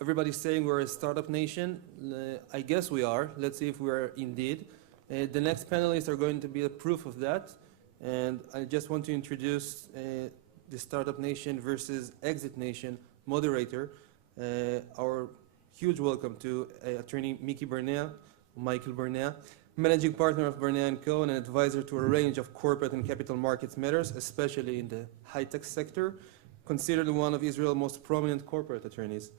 Everybody's saying we're a startup nation. I guess we are. Let's see if we are indeed. The next panelists are going to be a proof of that. And I just want to introduce the Startup Nation versus Exit Nation moderator. Our huge welcome to attorney Michael Barnea, managing partner of Barnea & Co. and an advisor to a range of corporate and capital markets matters, especially in the high-tech sector, considered one of Israel's most prominent corporate attorneys.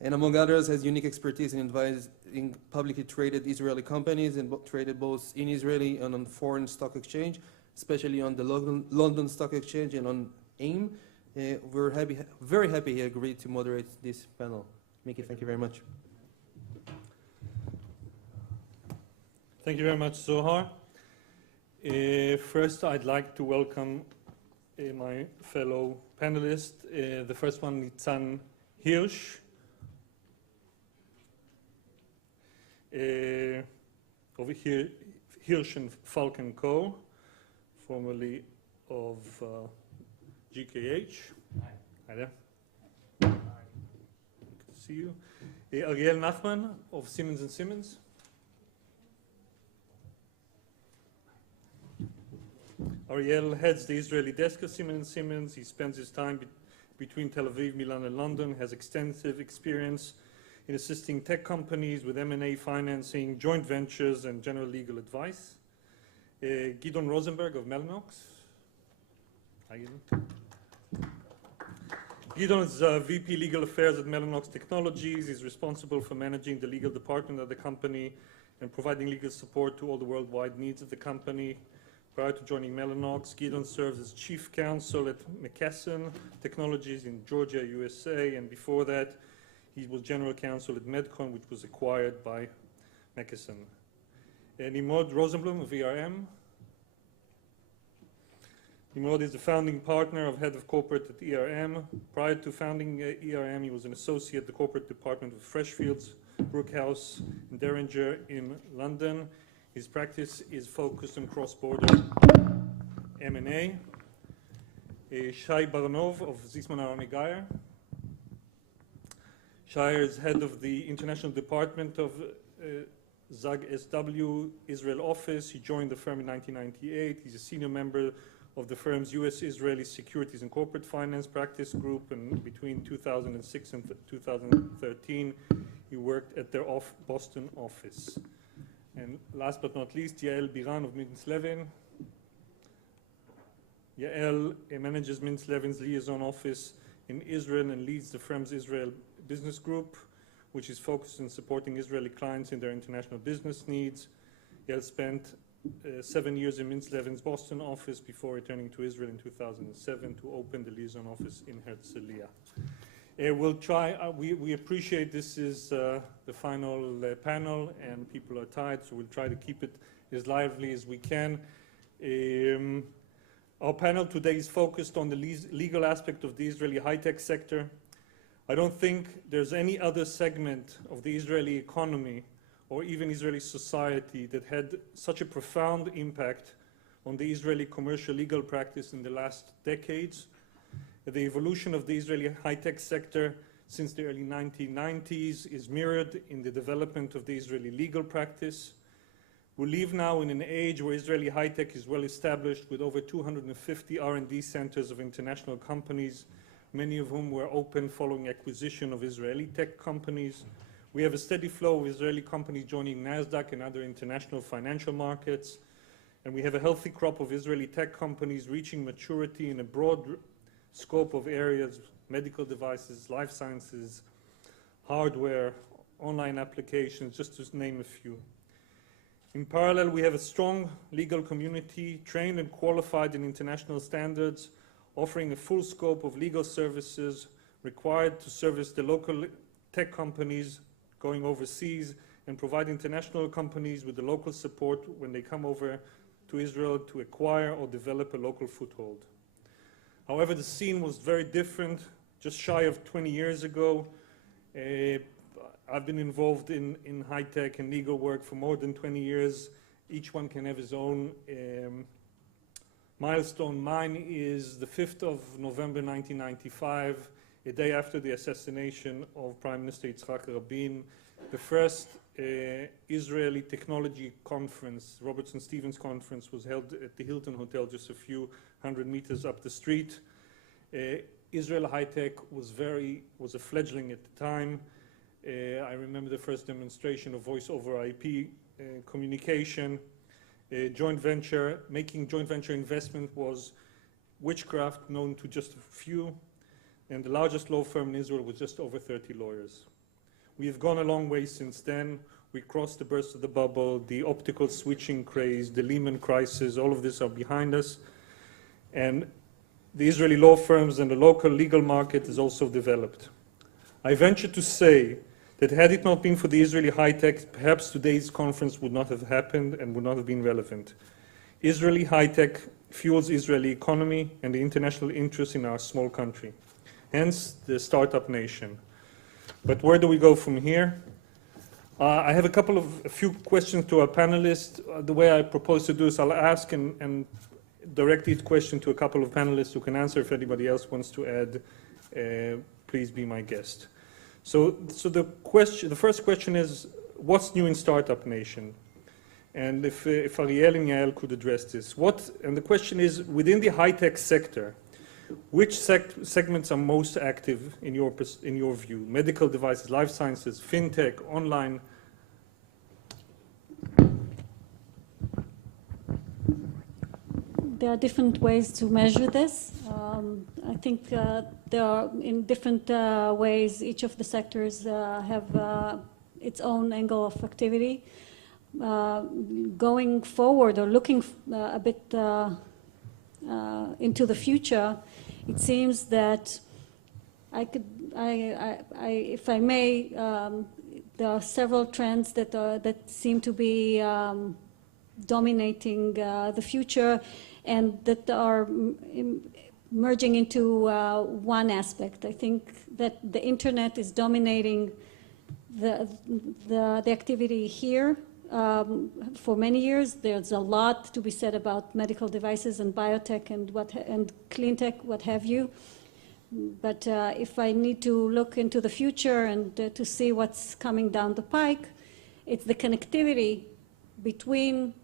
And among others, has unique expertise in advising publicly traded Israeli companies and traded both in Israeli and on foreign stock exchange, especially on the London Stock Exchange and on AIM. We're very happy he agreed to moderate this panel. Mickey, thank you very much. Thank you very much, Zohar. First, I'd like to welcome my fellow panelists. The first one, Nitzan Hirsch. Over here, Hirsch-Falk & Co., formerly of GKH. Hi there. Good to see you. Ariel Nachman of Simmons and Simmons. Ariel heads the Israeli desk of Simmons & Simmons. He spends his time between Tel Aviv, Milan, and London, has extensive experience in assisting tech companies with M&A financing, joint ventures, and general legal advice. Gideon Rosenberg of Mellanox. Hi, Gideon. Gideon is VP Legal Affairs at Mellanox Technologies. He's responsible for managing the legal department of the company and providing legal support to all the worldwide needs of the company. Prior to joining Mellanox, Gideon served as chief counsel at McKesson Technologies in Georgia, USA, and before that, he was general counsel at Medcon, which was acquired by McKesson. Nimrod Rosenblum of ERM. Nimrod is the founding partner of head of corporate at ERM. Prior to founding ERM, he was an associate at the corporate department of Freshfields, Brookhouse, and Derringer in London. His practice is focused on cross-border M&A. Shai Baranov of Zisman Aroney Geyer. Shai is head of the international department of ZAG SW Israel office. He joined the firm in 1998. He's a senior member of the firm's U.S.-Israeli Securities and Corporate Finance Practice Group, and between 2006 and 2013, he worked at their Boston office. And last but not least, Yael Biran of Mintz Levin. Yael manages Mintz Levin's liaison office in Israel and leads the firm's Israel business group, which is focused on supporting Israeli clients in their international business needs. Yael spent 7 years in Mintz Levin's Boston office before returning to Israel in 2007 to open the liaison office in Herzliya. We'll try, we appreciate this is the final panel and people are tired, so we'll try to keep it as lively as we can. Our panel today is focused on the legal aspect of the Israeli high-tech sector. I don't think there's any other segment of the Israeli economy or even Israeli society that had such a profound impact on the Israeli commercial legal practice in the last decades. The evolution of the Israeli high-tech sector since the early 1990s is mirrored in the development of the Israeli legal practice. We live now in an age where Israeli high-tech is well established with over 250 R&D centers of international companies, many of whom were opened following acquisition of Israeli tech companies. We have a steady flow of Israeli companies joining NASDAQ and other international financial markets. And we have a healthy crop of Israeli tech companies reaching maturity in a broad scope of areas: medical devices, life sciences, hardware, online applications, just to name a few. In parallel, we have a strong legal community trained and qualified in international standards, offering a full scope of legal services required to service the local tech companies going overseas and provide international companies with the local support when they come over to Israel to acquire or develop a local foothold. However, the scene was very different just shy of 20 years ago. I've been involved in high-tech and legal work for more than 20 years. Each one can have his own milestone. Mine is the 5th of November 1995. a day after the assassination of Prime Minister Yitzhak Rabin, the first Israeli technology conference, Robertson Stevens conference, was held at the Hilton Hotel just a few hundred meters up the street. Israel high-tech was a fledgling at the time. I remember the first demonstration of voice over IP communication. Making joint venture investment was witchcraft known to just a few, and the largest law firm in Israel was just over 30 lawyers. We have gone a long way since then. We crossed the burst of the bubble, the optical switching craze, the Lehman crisis, all of this are behind us. And the Israeli law firms and the local legal market has also developed. I venture to say that had it not been for the Israeli high-tech, perhaps today's conference would not have happened and would not have been relevant. Israeli high-tech fuels Israeli economy and the international interest in our small country, hence the startup nation. But where do we go from here? I have a few questions to our panelists. The way I propose to do is I'll ask and direct each question to a couple of panelists who can answer. If anybody else wants to add, please be my guest. So the first question is, what's new in Startup Nation? And if Ariel and Yael could address this. And the question is, within the high-tech sector, which segments are most active in your view? Medical devices, life sciences, fintech, online? There are different ways to measure this. I think there are, in different ways, each of the sectors have its own angle of activity. Going forward or looking a bit into the future, it seems that if I may, there are several trends that seem to be dominating the future, and that are merging into one aspect. I think that the internet is dominating the activity here. For many years, there's a lot to be said about medical devices and biotech and clean tech, what have you. But if I need to look into the future and to see what's coming down the pike, it's the connectivity between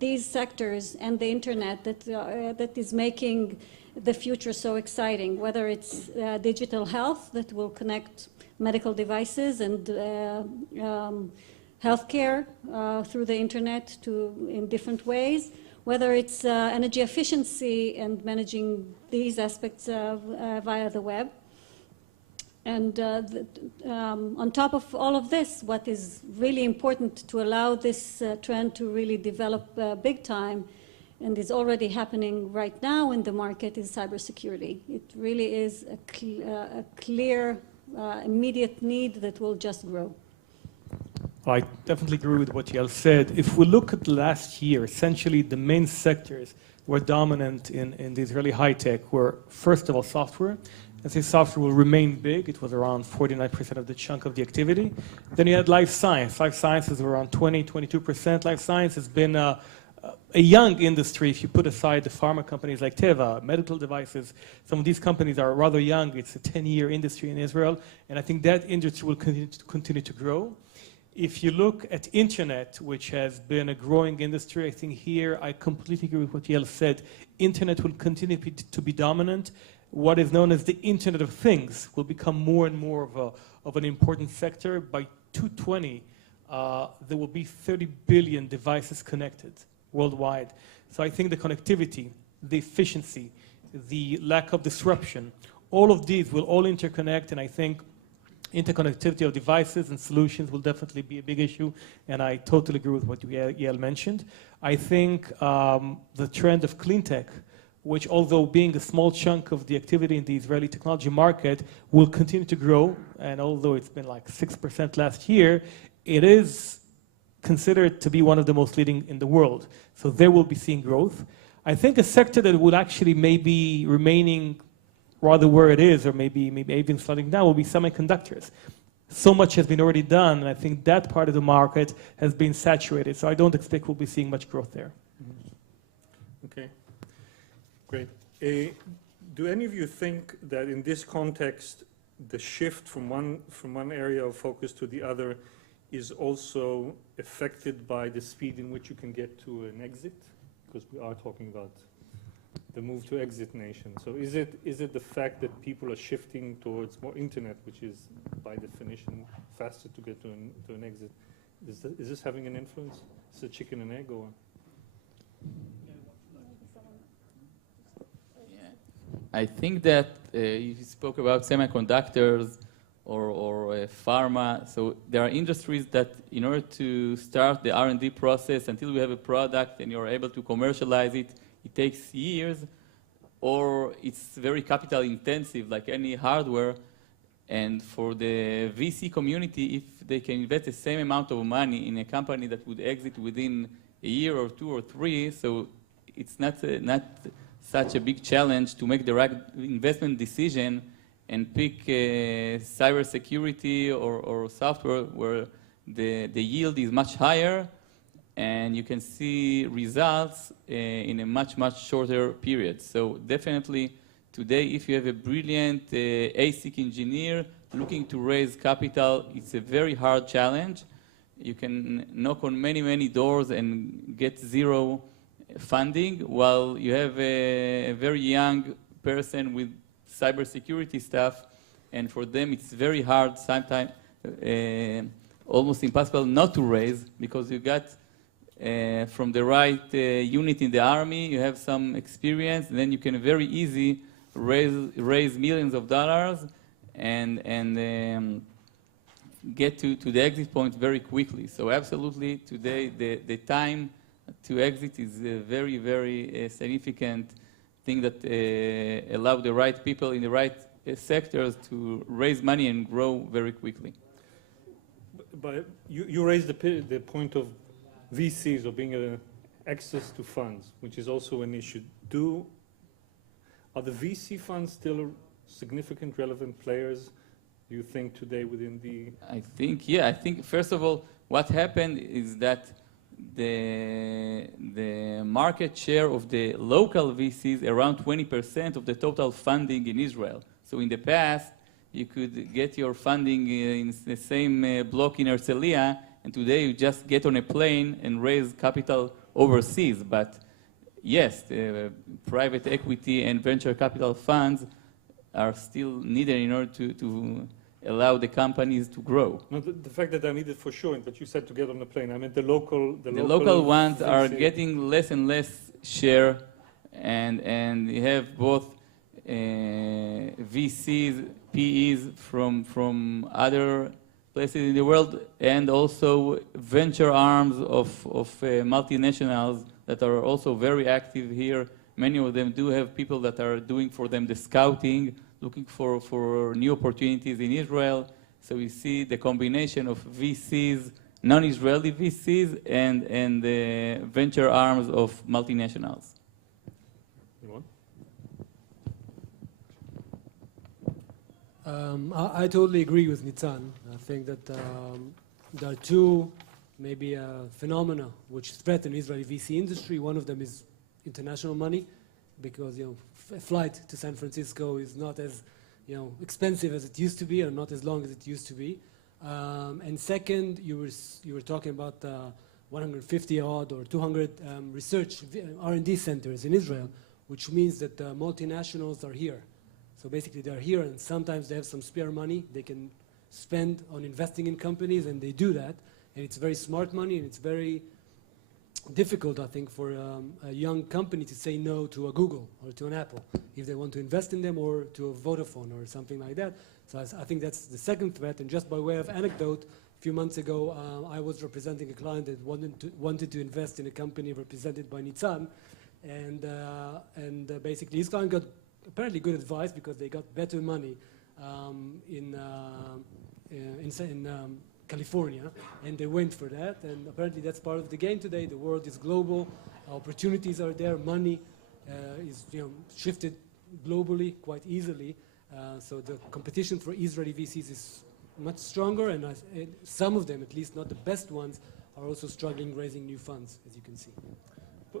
these sectors and the internet that is making the future so exciting, whether it's digital health that will connect medical devices and healthcare through the internet in different ways, whether it's energy efficiency and managing these aspects via the web. And on top of all of this, what is really important to allow this trend to really develop big time, and is already happening right now in the market, is cybersecurity. It really is a clear, immediate need that will just grow. I definitely agree with what Yael said. If we look at the last year, essentially the main sectors were dominant in the Israeli high-tech were, first of all, software. I say software will remain big. It was around 49% of the chunk of the activity. Then you had life science. Life sciences were around 22%. Life science has been a young industry if you put aside the pharma companies like Teva, medical devices. Some of these companies are rather young. It's a 10-year industry in Israel, and I think that industry will continue to grow. If you look at internet, which has been a growing industry, I think here I completely agree with what Yael said. Internet will continue to be dominant. What is known as the Internet of Things will become more and more of an important sector. By 2020, there will be 30 billion devices connected worldwide. So I think the connectivity, the efficiency, the lack of disruption, all of these will all interconnect, and I think interconnectivity of devices and solutions will definitely be a big issue, and I totally agree with what Yael mentioned. I think the trend of clean tech, which although being a small chunk of the activity in the Israeli technology market, will continue to grow, and although it's been like 6% last year, it is considered to be one of the most leading in the world. So there will be seeing growth. I think a sector that would actually maybe remaining rather where it is, or maybe even slowing down, will be semiconductors. So much has been already done, and I think that part of the market has been saturated. So I don't expect we'll be seeing much growth there. Okay, great. Do any of you think that in this context, the shift from one area of focus to the other is also affected by the speed in which you can get to an exit? Because we are talking about the move to exit nation. So is it the fact that people are shifting towards more internet, which is by definition faster to get to an exit? Is this having an influence? Is it chicken and egg or? I think that you spoke about semiconductors or pharma. So there are industries that in order to start the R&D process until we have a product and you're able to commercialize it, it takes years, or it's very capital intensive like any hardware. And for the VC community, if they can invest the same amount of money in a company that would exit within a year or 2 or 3, so it's not such a big challenge to make the right investment decision and pick cybersecurity or software where the yield is much higher and you can see results in a much shorter period. So definitely today, if you have a brilliant ASIC engineer looking to raise capital, it's a very hard challenge. You can knock on many doors and get zero funding, while you have a very young person with cybersecurity stuff, and for them it's very hard, sometimes almost impossible not to raise, because you got from the right unit in the army, you have some experience, and then you can very easy raise millions of dollars and get to the exit point very quickly. So absolutely today the time to exit is a very significant thing that allow the right people in the right sectors to raise money and grow very quickly. But you raised the point of VCs or being access to funds, which is also an issue. Are the VC funds still significant, relevant players, do you think, today within the... I think first of all, what happened is that the market share of the local VCs around 20% of the total funding in Israel. So in the past, you could get your funding in the same block in Herzliya, and today you just get on a plane and raise capital overseas. But yes, the private equity and venture capital funds are still needed in order to allow the companies to grow. No, the fact that they're needed for sure, but you said to get on the plane. I meant the local ones VC. are getting less and less share, and you have both VCs, PEs from other places in the world, and also venture arms of multinationals that are also very active here. Many of them do have people that are doing for them the scouting, looking for new opportunities in Israel. So we see the combination of VCs, non-Israeli VCs, and the venture arms of multinationals. I totally agree with Nitzan. I think that there are two maybe phenomena which threaten Israeli VC industry. One of them is international money, because a flight to San Francisco is not as expensive as it used to be, or not as long as it used to be. And second, you were talking about 150 odd or 200 research R&D centers in Israel, which means that multinationals are here. So basically they're here, and sometimes they have some spare money they can spend on investing in companies, and they do that. And it's very smart money, and it's very difficult, I think, for a young company to say no to a Google or to an Apple if they want to invest in them, or to a Vodafone or something like that. So I think that's the second threat. And just by way of anecdote, a few months ago, I was representing a client that wanted to invest in a company represented by Nitzan, and basically his client got apparently good advice, because they got better money in California, and they went for that. And apparently that's part of the game today. The world is global, opportunities are there, money is shifted globally quite easily. So the competition for Israeli VCs is much stronger, and some of them, at least not the best ones, are also struggling raising new funds, as you can see.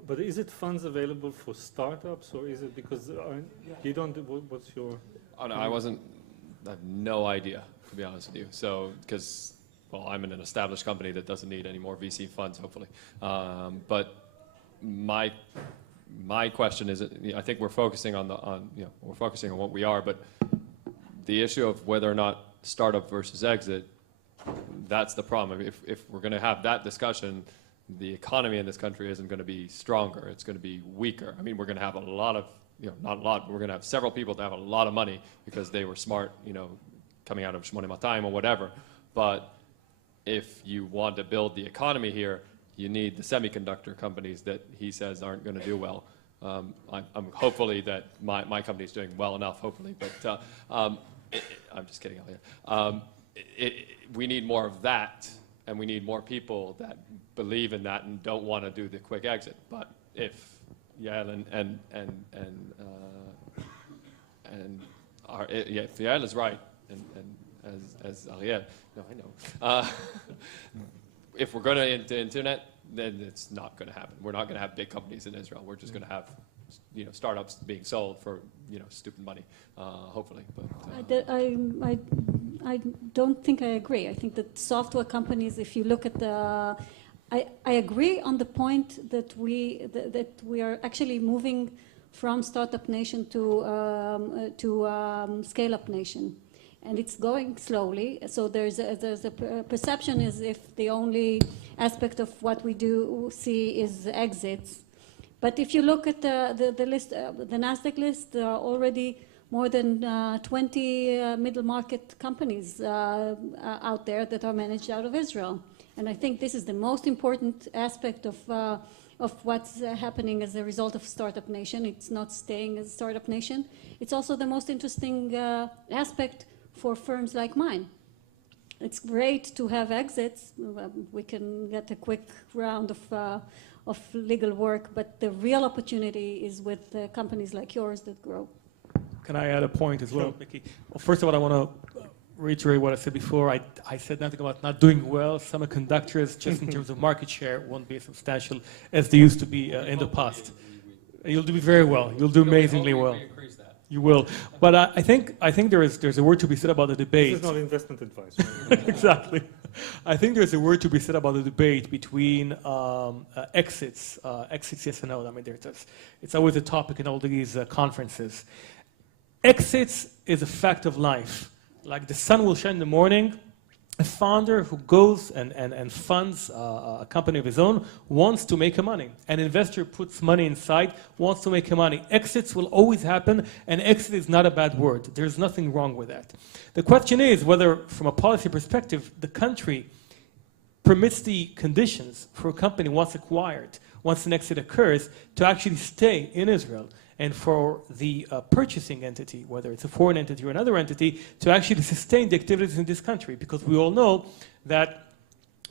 But is it funds available for startups, or is it because Gideon, what's your? Oh no, I have no idea, to be honest with you. So, because, well, I'm in an established company that doesn't need any more VC funds, hopefully. But my question is, I think we're focusing on we're focusing on what we are, but the issue of whether or not startup versus exit, that's the problem. If we're going to have that discussion, the economy in this country isn't going to be stronger. It's going to be weaker. I mean, we're going to have a lot of, not a lot, but we're going to have several people that have a lot of money because they were smart, coming out of Shmoneh Matayim or whatever. But if you want to build the economy here, you need the semiconductor companies that he says aren't going to do well. I'm hopefully that my company is doing well enough, hopefully, but I'm just kidding out here. We need more of that, and we need more people that believe in that and don't want to do the quick exit. But if Yael if Yael is right, and as Ariel, no, I know. If we're going to into internet, then it's not going to happen. We're not going to have big companies in Israel. We're just going to have, startups being sold for, stupid money, hopefully. But I don't think I agree. I think that software companies, if you look at the, I agree on the point that we are actually moving from startup nation to scale-up nation. And it's going slowly, so there's a perception as if the only aspect of what we do see is exits. But if you look at the list, the NASDAQ list, there are already more than 20 middle market companies out there that are managed out of Israel. And I think this is the most important aspect of what's happening as a result of Startup Nation. It's not staying as a Startup Nation. It's also the most interesting aspect for firms like mine. It's great to have exits. We can get a quick round of legal work, but the real opportunity is with companies like yours that grow. Can I add a point as well, Mickey? Well, first of all, I want to reiterate what I said before. I said nothing about not doing well. Semiconductors, just in terms of market share, won't be as substantial as they used to be in the past. You'll do very well. You'll do amazingly well. You will, but I think there's a word to be said about the debate. This is not investment advice. Right? Exactly. I think there's a word to be said about the debate between exits, yes and no. I mean, it's always a topic in all these conferences. Exits is a fact of life. Like the sun will shine in the morning. A founder who goes and funds a company of his own wants to make money. An investor puts money inside, wants to make money. Exits will always happen, and exit is not a bad word. There's nothing wrong with that. The question is whether, from a policy perspective, the country permits the conditions for a company once acquired, once an exit occurs, to actually stay in Israel. And for the purchasing entity, whether it's a foreign entity or another entity, to actually sustain the activities in this country. Because we all know that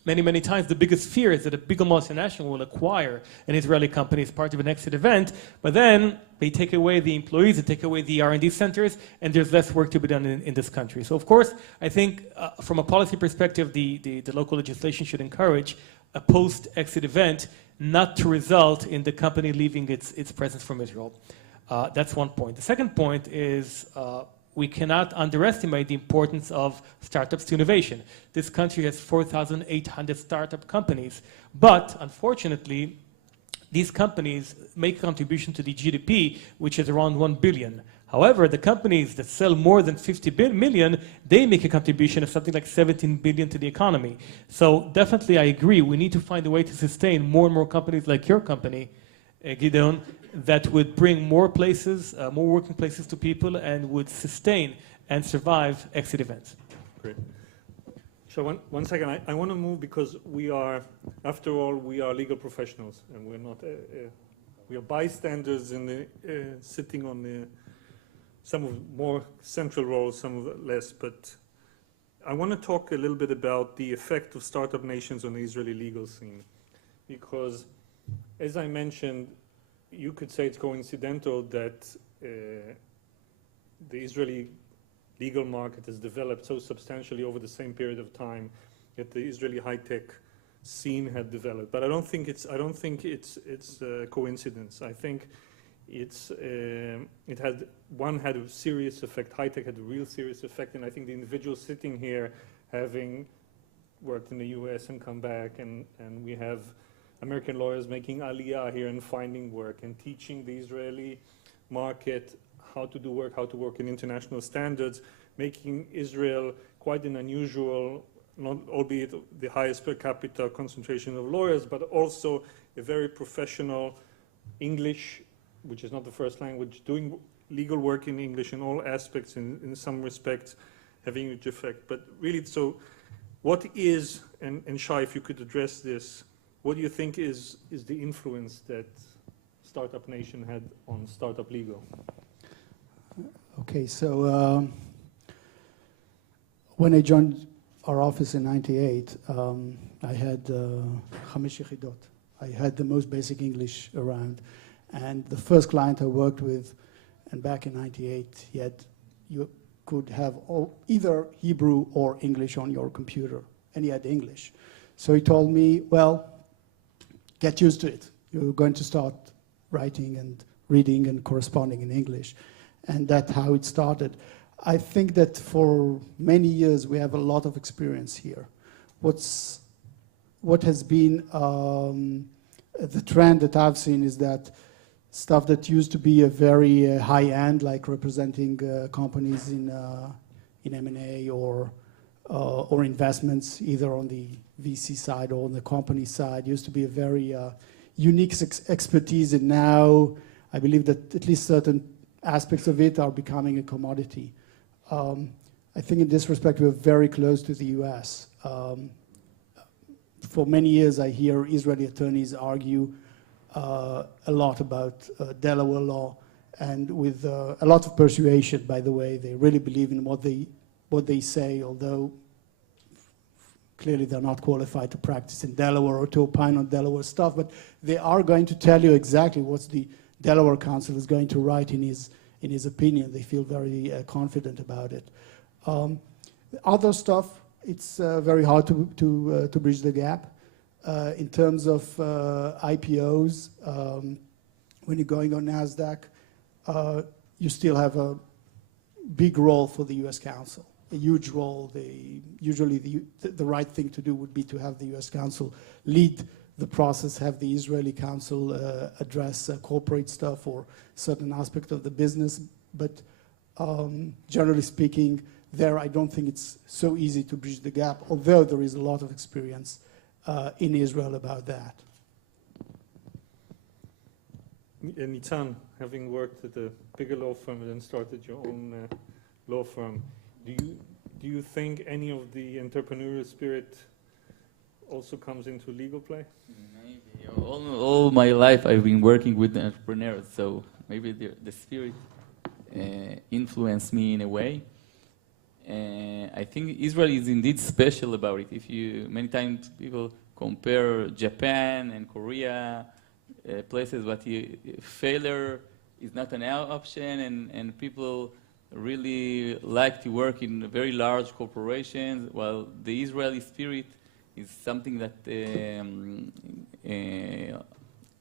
many, many times the biggest fear is that a big multinational will acquire an Israeli company as part of an exit event, but then they take away the employees, they take away the R&D centers, and there's less work to be done in this country. So of course, I think from a policy perspective, the local legislation should encourage a post-exit event not to result in the company leaving its presence from Israel. That's one point. The second point is we cannot underestimate the importance of startups to innovation. This country has 4,800 startup companies, but unfortunately, these companies make a contribution to the GDP, which is around 1 billion. However, the companies that sell more than 50 million, they make a contribution of something like 17 billion to the economy. So definitely I agree, we need to find a way to sustain more and more companies like your company, Gideon, that would bring more places, more working places to people and would sustain and survive exit events. Great. So one second, I want to move because we are, after all, we are legal professionals and we're not, we are bystanders in the, sitting on the, some of more central roles, some of less, but I want to talk a little bit about the effect of startup nations on the Israeli legal scene. Because, as I mentioned, you could say it's coincidental that the Israeli legal market has developed so substantially over the same period of time, yet the Israeli high-tech scene had developed. But I don't think it's a coincidence. I think it had a serious effect. High tech had a real serious effect, and I think the individual sitting here, having worked in the U.S. and come back, and we have American lawyers making aliyah here and finding work and teaching the Israeli market how to do work, how to work in international standards, making Israel quite an unusual, not albeit the highest per capita concentration of lawyers, but also a very professional English, which is not the first language, doing legal work in English in all aspects, in some respects, having a huge effect. But really, so what is, and Shai, if you could address this, what do you think is the influence that Startup Nation had on Startup Legal? Okay, so when I joined our office in '98, I had Chamesh Yechidot. I had the most basic English around. And the first client I worked with, and back in '98, you could have either Hebrew or English on your computer, and he had English. So he told me, well, get used to it. You're going to start writing and reading and corresponding in English. And that's how it started. I think that for many years we have a lot of experience here. What has been the trend that I've seen is that stuff that used to be a very high-end, like representing companies in M&A or investments, either on the VC side or on the company side, used to be a very unique expertise, and now I believe that at least certain aspects of it are becoming a commodity. I think in this respect we're very close to the US. For many years I hear Israeli attorneys argue a lot about Delaware law, and with a lot of persuasion, by the way. They really believe in what they say, although clearly they're not qualified to practice in Delaware or to opine on Delaware stuff, but they are going to tell you exactly what the Delaware counsel is going to write in his opinion. They feel very confident about it. Other stuff, it's very hard to bridge the gap. In terms of IPOs, when you're going on NASDAQ, you still have a big role for the US counsel, a huge role. Usually the right thing to do would be to have the US counsel lead the process, have the Israeli counsel address corporate stuff or certain aspect of the business. But generally speaking, there I don't think it's so easy to bridge the gap, although there is a lot of experience in Israel about that. Nitzan, having worked at a bigger law firm and then started your own law firm, do you think any of the entrepreneurial spirit also comes into legal play? Maybe. All my life I've been working with entrepreneurs, so maybe the spirit influenced me in a way. I think Israel is indeed special about it. Many times people compare Japan and Korea, places but failure is not an option, and people really like to work in very large corporations, while the Israeli spirit is something that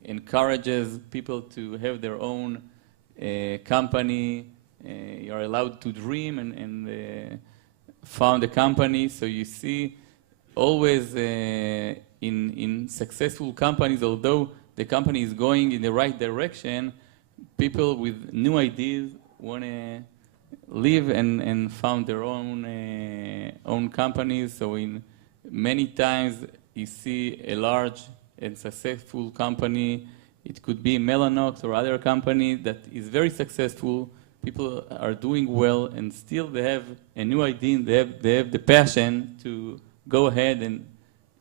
encourages people to have their own company. You are allowed to dream and found a company. So you see always in successful companies, although the company is going in the right direction, people with new ideas want to live and found their own companies. So in many times you see a large and successful company. It could be Mellanox or other company that is very successful. People are doing well, and still they have a new idea. They have the passion to go ahead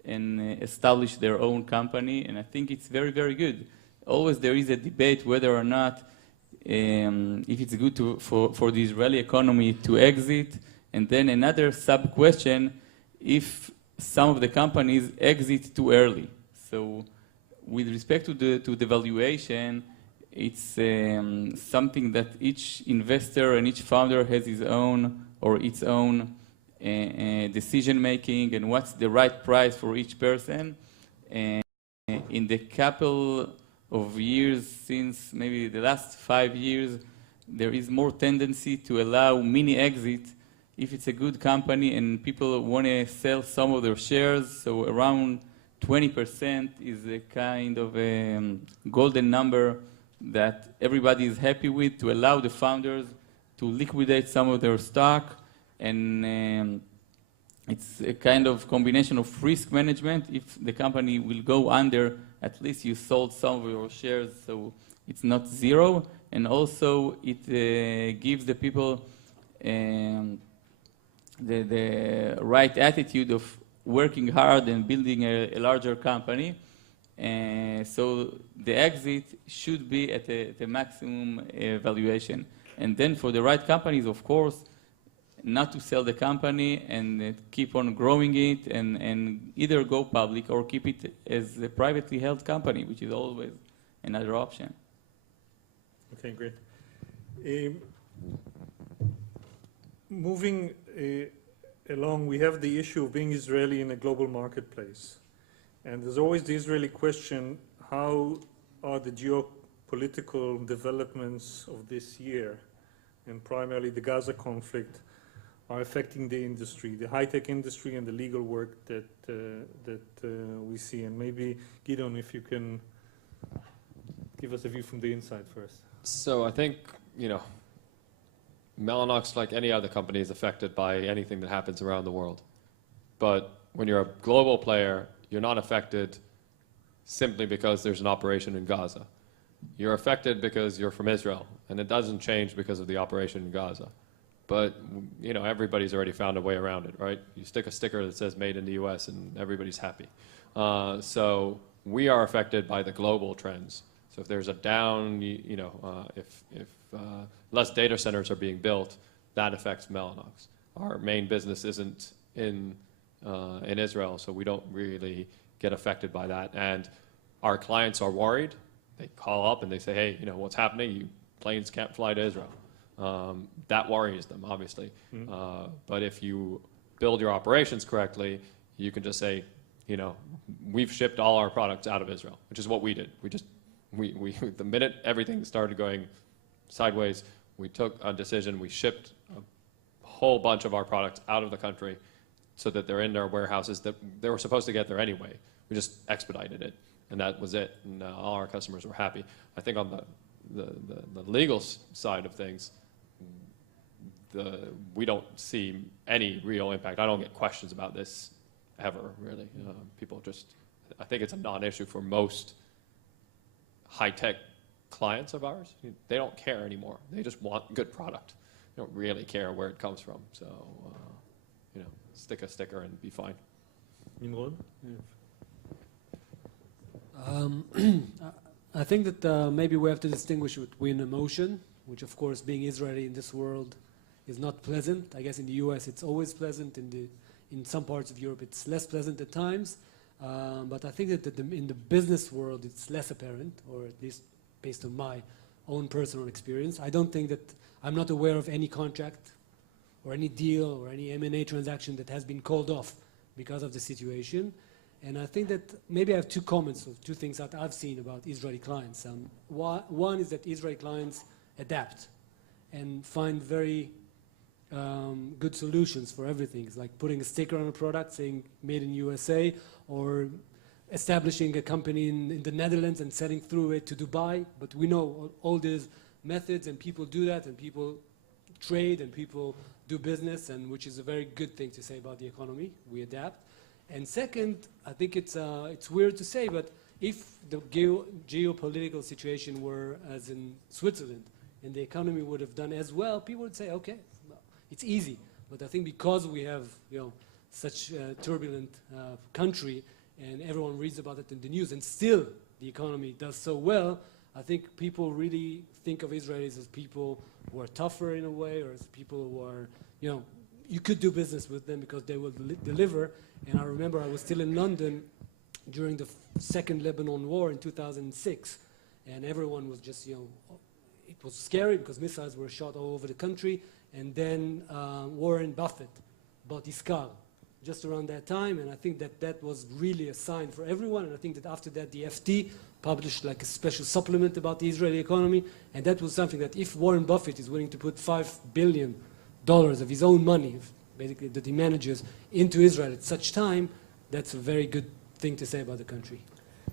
and establish their own company. And I think it's very, very good. Always there is a debate whether or not if it's good for the Israeli economy to exit. And then another sub-question, if some of the companies exit too early. So with respect to the valuation, it's something that each investor and each founder has his own or its own decision making, and what's the right price for each person. in the couple of years, since maybe the last 5 years, there is more tendency to allow mini exit if it's a good company and people want to sell some of their shares. So around 20% is a kind of a golden number that everybody is happy with, to allow the founders to liquidate some of their stock. And it's a kind of combination of risk management. If the company will go under, at least you sold some of your shares, so it's not zero. And also it gives the people the right attitude of working hard and building a larger company. So the exit should be at the maximum valuation. And then for the right companies, of course, not to sell the company and keep on growing it and either go public or keep it as a privately held company, which is always another option. Okay, great. Moving along, we have the issue of being Israeli in a global marketplace. And there's always the Israeli question, how are the geopolitical developments of this year, and primarily the Gaza conflict, are affecting the industry, the high-tech industry and the legal work that we see. And maybe, Gideon, if you can give us a view from the inside first. So I think, Mellanox, like any other company, is affected by anything that happens around the world. But when you're a global player, you're not affected simply because there's an operation in Gaza. You're affected because you're from Israel, and it doesn't change because of the operation in Gaza. But, everybody's already found a way around it, right? You stick a sticker that says made in the US and everybody's happy. So we are affected by the global trends. So if there's a down, if less data centers are being built, that affects Mellanox. Our main business isn't in Israel, so we don't really get affected by that. And our clients are worried. They call up and they say, hey, what's happening? Planes can't fly to Israel. That worries them, obviously. Mm-hmm. But if you build your operations correctly, you can just say, we've shipped all our products out of Israel, which is what we did. We the minute everything started going sideways, we took a decision. We shipped a whole bunch of our products out of the country so that they're in their warehouses that they were supposed to get there anyway. We just expedited it, and that was it. And all our customers were happy. I think on the legal side of things, we don't see any real impact. I don't get questions about this ever, really. People I think it's a non-issue for most high-tech clients of ours. They don't care anymore. They just want good product. They don't really care where it comes from. So, stick a sticker and be fine. Nimrod? I think that maybe we have to distinguish between emotion, which of course being Israeli in this world is not pleasant. I guess in the US it's always pleasant. In some parts of Europe it's less pleasant at times. But I think that in the business world it's less apparent, or at least based on my own personal experience. I don't think that, I'm not aware of any contract or any deal or any M&A transaction that has been called off because of the situation. And I think that maybe I have two comments of two things that I've seen about Israeli clients. One is that Israeli clients adapt and find very good solutions for everything. It's like putting a sticker on a product saying made in USA, or establishing a company in the Netherlands and selling through it to Dubai. But we know all these methods, and people do that, and people trade, and people do business, and which is a very good thing to say about the economy. We adapt. And second, I think it's weird to say, but if the geopolitical situation were as in Switzerland, and the economy would have done as well, people would say, okay, it's easy. But I think because we have such a turbulent country, and everyone reads about it in the news, and still the economy does so well, I think people really think of Israelis as people who are tougher in a way, or as people who are, you could do business with them because they will deliver. And I remember I was still in London during the second Lebanon war in 2006, and everyone was just, it was scary because missiles were shot all over the country. And then Warren Buffett bought Iskar, just around that time, and I think that that was really a sign for everyone. And I think that after that, the FT published like a special supplement about the Israeli economy, and that was something that if Warren Buffett is willing to put $5 billion of his own money, basically that he manages, into Israel at such time, that's a very good thing to say about the country.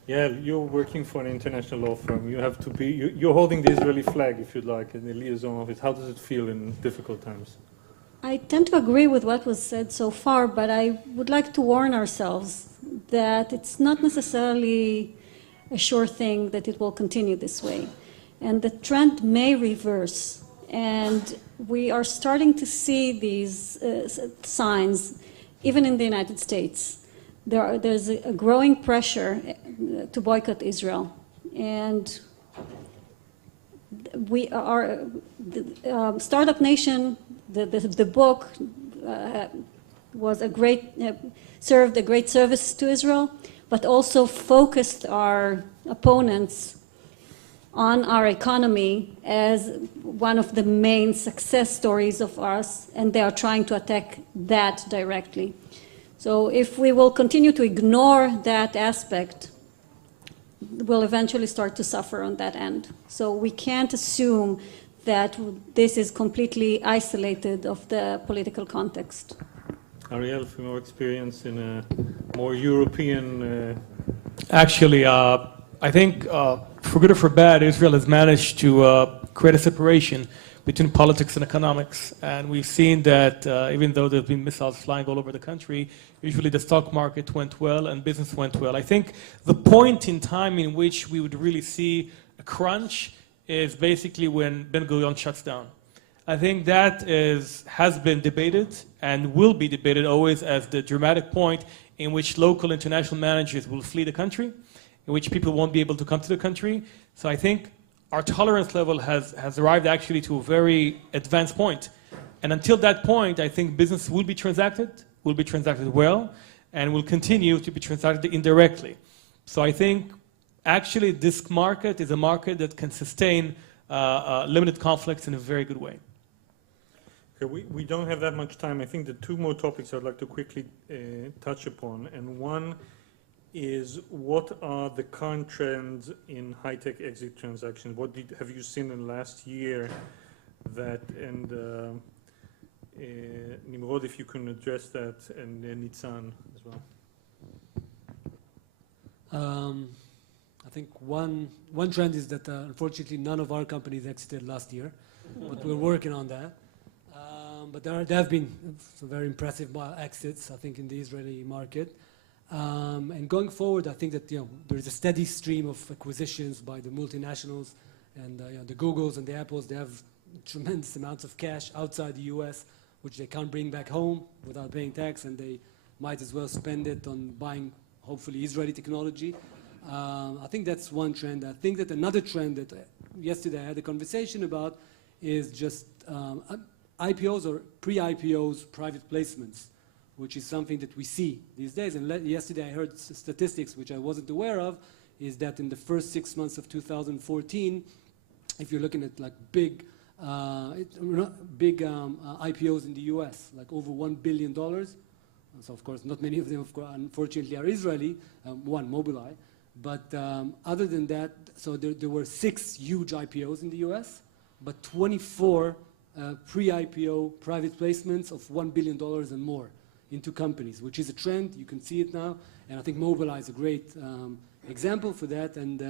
Yeah, you're working for an international law firm. You have to be, you're holding the Israeli flag, if you'd like, in the liaison office. How does it feel in difficult times? I tend to agree with what was said so far, but I would like to warn ourselves that it's not necessarily a sure thing that it will continue this way. And the trend may reverse. And we are starting to see these signs, even in the United States. There's a growing pressure to boycott Israel. And we are, the Startup Nation, the book was a great, served a great service to Israel, but also focused our opponents on our economy as one of the main success stories of ours, and they are trying to attack that directly. So if we will continue to ignore that aspect, we'll eventually start to suffer on that end. So we can't assume that this is completely isolated of the political context. Ariel, from your experience in a more European... Actually, I think for good or for bad, Israel has managed to create a separation between politics and economics. And we've seen that even though there have been missiles flying all over the country, usually the stock market went well and business went well. I think the point in time in which we would really see a crunch is basically when Ben Gurion shuts down. I think that has been debated and will be debated always as the dramatic point in which local international managers will flee the country, in which people won't be able to come to the country. So I think our tolerance level has arrived actually to a very advanced point. And until that point, I think business will be transacted well, and will continue to be transacted indirectly. So I think actually this market is a market that can sustain limited conflicts in a very good way. Okay, we don't have that much time. I think the two more topics I'd like to quickly touch upon, and one is what are the current trends in high-tech exit transactions? What have you seen in the last year that, and Nimrod, if you can address that, and Nitzan as well. I think one trend is that unfortunately none of our companies exited last year, but we're working on that. But there have been some very impressive exits, I think, in the Israeli market. And going forward, I think that there is a steady stream of acquisitions by the multinationals and the Googles and the Apples. They have tremendous amounts of cash outside the U.S., which they can't bring back home without paying tax, and they might as well spend it on buying, hopefully, Israeli technology. I think that's one trend. I think that another trend that yesterday I had a conversation about is just IPOs or pre-IPOs, private placements, which is something that we see these days. And yesterday I heard statistics which I wasn't aware of, is that in the first 6 months of 2014, if you're looking at like big IPOs in the US, like over $1 billion. So of course, not many of them, unfortunately, are Israeli, one, Mobileye. But other than that, so there were 6 huge IPOs in the US, but 24 pre-IPO private placements of $1 billion and more into companies, which is a trend. You can see it now. And I think Mobileye is a great example for that. And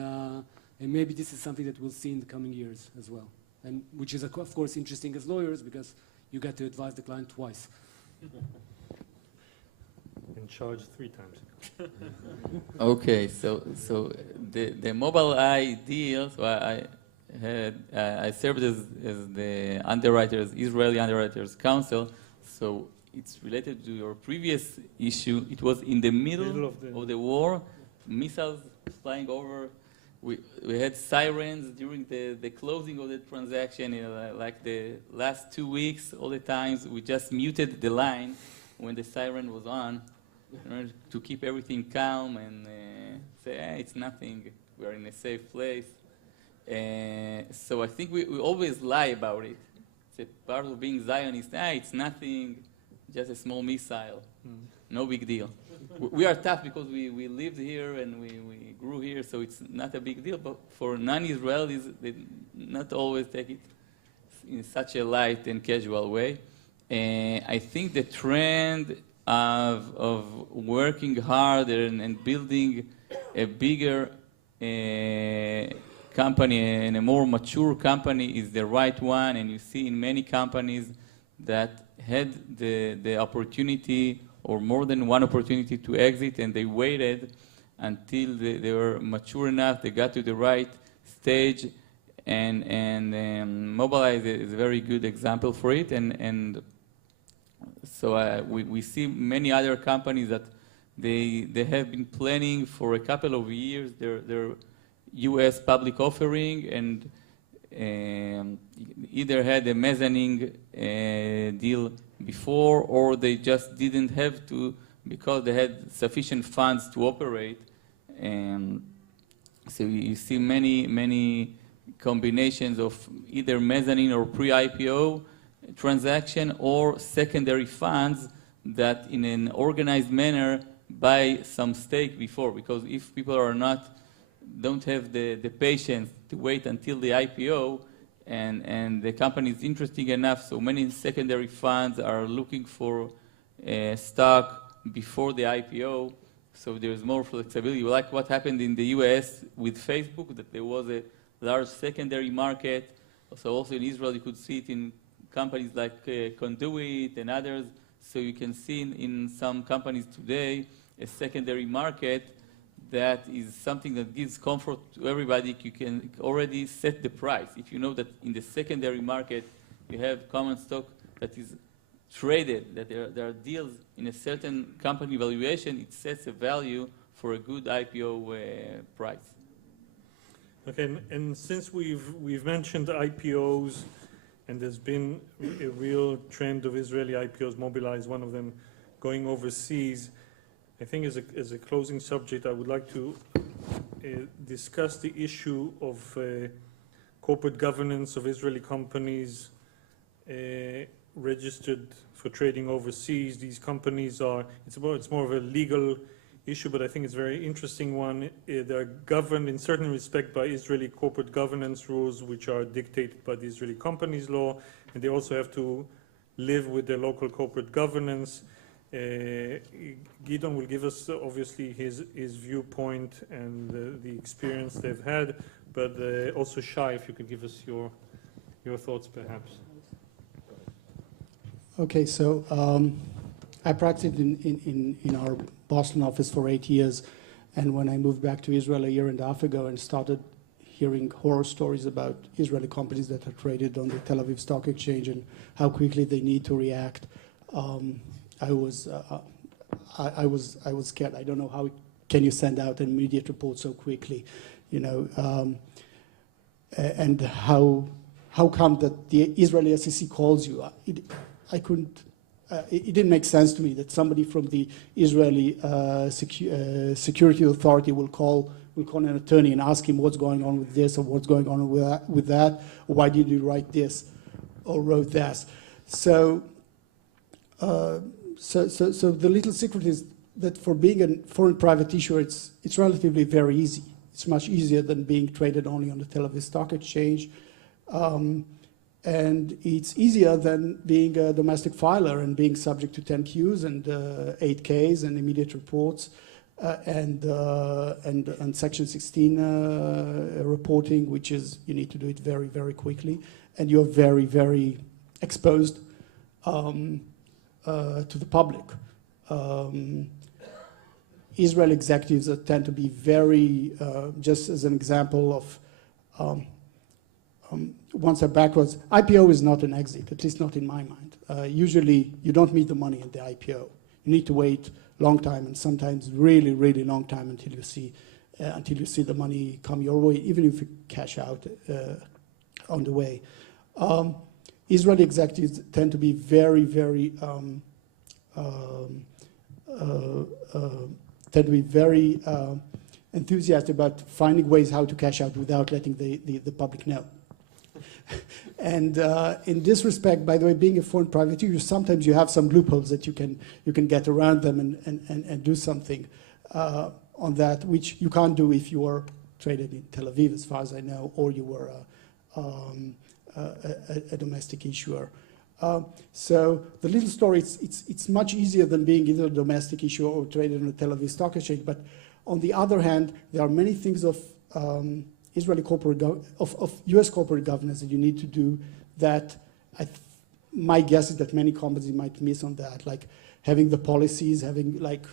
maybe this is something that we'll see in the coming years as well. And which is, of course, interesting as lawyers because you get to advise the client twice. And charge 3 times. Okay, so the Mobileye deal, so I served as the Israeli Underwriters Council, so it's related to your previous issue. It was in the middle of the war, missiles flying over. We had sirens during the closing of the transaction, like the last 2 weeks, all the times. We just muted the line when the siren was on in order to keep everything calm and say, it's nothing, we're in a safe place. So I think we always lie about it. It's a part of being Zionist. It's nothing, just a small missile. no big deal. We are tough because we lived here and we grew here, so it's not a big deal. But for non-Israelis, they not always take it in such a light and casual way. I think the trend of working harder and building a bigger company and a more mature company is the right one. And you see in many companies that had the opportunity or more than one opportunity to exit, and they waited until they were mature enough, they got to the right stage, and Mobilize is a very good example for it. And so we see many other companies that they have been planning for a couple of years their U.S. public offering, and either had a mezzanine deal before, or they just didn't have to because they had sufficient funds to operate. So you see many combinations of either mezzanine or pre-IPO transaction or secondary funds that in an organized manner buy some stake before, because if people don't have the patience to wait until the IPO, and the company is interesting enough, so many secondary funds are looking for stock before the IPO, so there's more flexibility. Like what happened in the US with Facebook, that there was a large secondary market. So also in Israel, you could see it in companies like Conduit and others. So you can see in some companies today a secondary market that is something that gives comfort to everybody. You can already set the price. If you know that in the secondary market you have common stock that is traded, that there are deals in a certain company valuation, it sets a value for a good IPO price. Okay, and since we've mentioned IPOs, and there's been a real trend of Israeli IPOs, Mobilize, one of them going overseas, I think as a closing subject, I would like to discuss the issue of corporate governance of Israeli companies registered for trading overseas. These companies it's more of a legal issue, but I think it's a very interesting one. They're governed in certain respect by Israeli corporate governance rules, which are dictated by the Israeli companies law, and they also have to live with their local corporate governance. Gideon will give us obviously his viewpoint and the experience they've had, but also Shai, if you could give us your thoughts perhaps. Okay, so I practiced in our Boston office for 8 years, and when I moved back to Israel a year and a half ago and started hearing horror stories about Israeli companies that are traded on the Tel Aviv Stock Exchange and how quickly they need to react, I was scared. I don't know how can you send out an immediate report so quickly, you know, and how come that the Israeli SEC calls you? I couldn't. It didn't make sense to me that somebody from the Israeli security authority will call an attorney and ask him what's going on with this or what's going on with that, or why did you write this or wrote that. So the little secret is that for being a foreign private issuer, it's relatively very easy. It's much easier than being traded only on the Tel Aviv Stock Exchange. And it's easier than being a domestic filer and being subject to 10Qs and 8Ks and immediate reports and Section 16 reporting, which is you need to do it very, very quickly. And you're very, very exposed to the public. Israeli executives tend to be very, just as an example of one step backwards, IPO is not an exit, at least not in my mind. Usually, you don't meet the money at the IPO. You need to wait a long time, and sometimes really, really long time until you see the money come your way, even if you cash out on the way. Israeli executives tend to be very, very enthusiastic about finding ways how to cash out without letting the public know. And in this respect, by the way, being a foreign private user, sometimes you have some loopholes that you can get around them and do something on that, which you can't do if you are traded in Tel Aviv, as far as I know, or you were a domestic issuer. So the little story, it's much easier than being either a domestic issuer or traded on the Tel Aviv Stock Exchange. But on the other hand, there are many things of Israeli corporate of U.S. corporate governance that you need to do that my guess is that many companies might miss on that, like having the policies, having like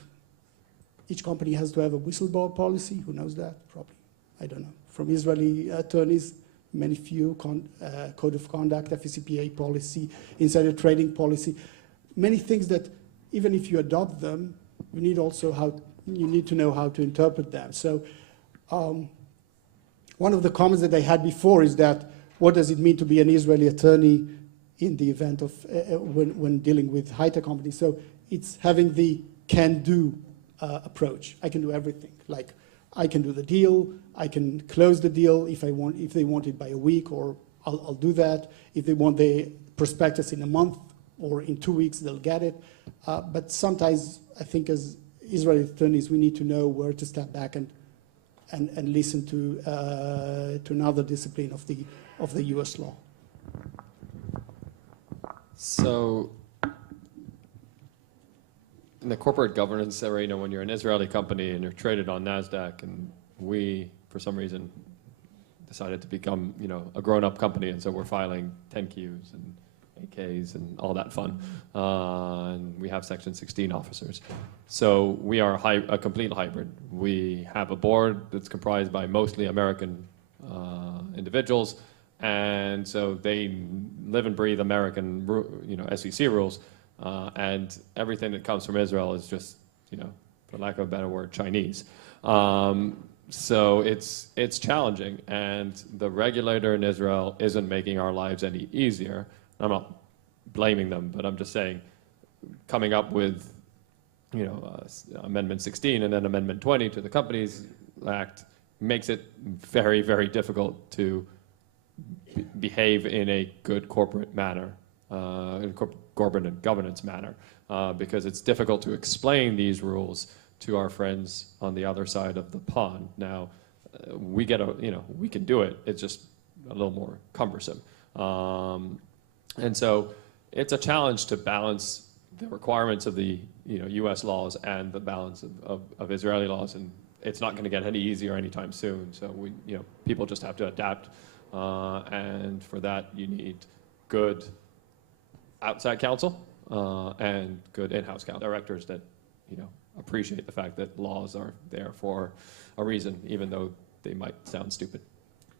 each company has to have a whistleblower policy. Who knows that? Probably, I don't know. From Israeli attorneys, many few, code of conduct, FCPA policy, insider trading policy, many things that even if you adopt them, you need to know how to interpret them. So one of the comments that I had before is that what does it mean to be an Israeli attorney in the event of when dealing with high-tech companies? So it's having the can-do approach. I can do everything. Like I can do the deal, I can close the deal if they want it by a week, or I'll do that. If they want the prospectus in a month or in 2 weeks, they'll get it. But sometimes I think as Israeli attorneys, we need to know where to step back and listen to another discipline of the U.S. law. So in the corporate governance arena, when you're an Israeli company and you're traded on NASDAQ, and we, for some reason, decided to become, a grown-up company, and so we're filing 10Qs and 8Ks and all that fun, and we have Section 16 officers. So we are a complete hybrid. We have a board that's comprised by mostly American individuals, and so they live and breathe American, SEC rules. And everything that comes from Israel is just, for lack of a better word, Chinese. So it's challenging, and the regulator in Israel isn't making our lives any easier. I'm not blaming them, but I'm just saying, coming up with, Amendment 16 and then Amendment 20 to the Companies Act makes it very, very difficult to behave in a good corporate manner. In corporate governance manner, because it's difficult to explain these rules to our friends on the other side of the pond. Now, we can do it. It's just a little more cumbersome, and so it's a challenge to balance the requirements of the U.S. laws and the balance of Israeli laws, and it's not going to get any easier anytime soon. So people just have to adapt, and for that you need good outside counsel and good in-house counsel, directors that appreciate the fact that laws are there for a reason, even though they might sound stupid.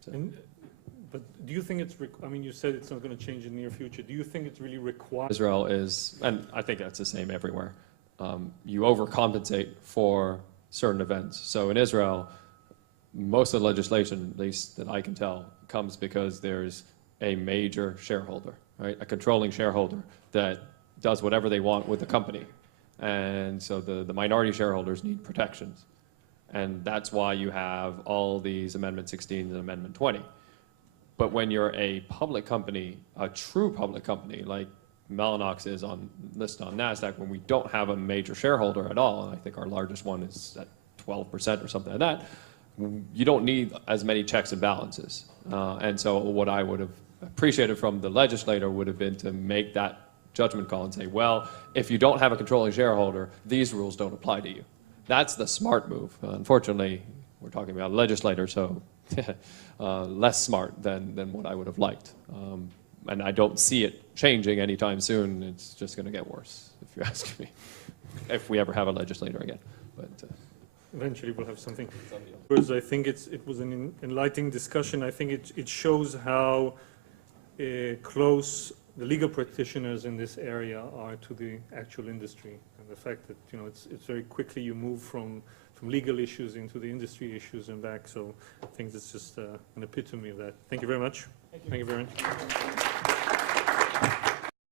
So. But do you think it's? You said it's not going to change in the near future. Do you think it's really required? Israel is, and I think that's the same everywhere. You overcompensate for certain events. So in Israel, most of the legislation, at least that I can tell, comes because there's a major shareholder. Right, a controlling shareholder that does whatever they want with the company. And so the minority shareholders need protections. And that's why you have all these Amendment 16 and Amendment 20. But when you're a public company, a true public company, like Mellanox is listed on NASDAQ, when we don't have a major shareholder at all, and I think our largest one is at 12% or something like that, you don't need as many checks and balances. And so what I would have appreciated from the legislator would have been to make that judgment call and say, well, if you don't have a controlling shareholder, these rules don't apply to you. That's the smart move. Unfortunately, we're talking about a legislator, so less smart than what I would have liked. And I don't see it changing anytime soon. It's just going to get worse, if you ask me, if we ever have a legislator again. But eventually we'll have something. Because I think it was an enlightening discussion. I think it shows how close the legal practitioners in this area are to the actual industry, and the fact that it's very quickly you move from legal issues into the industry issues and back. So I think that's just an epitome of that. Thank you very much. Thank you very much.